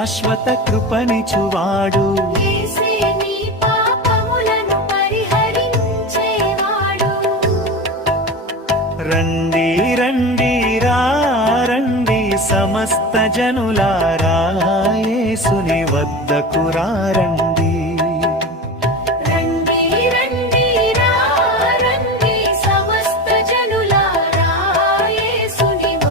శాశ్వత కృపనిచువాడు, యేసే నీ పాపములను పరిహరించేవాడు. రండి రండి రండి సమస్త జనులారా, యేసుని వద్దకు రండి.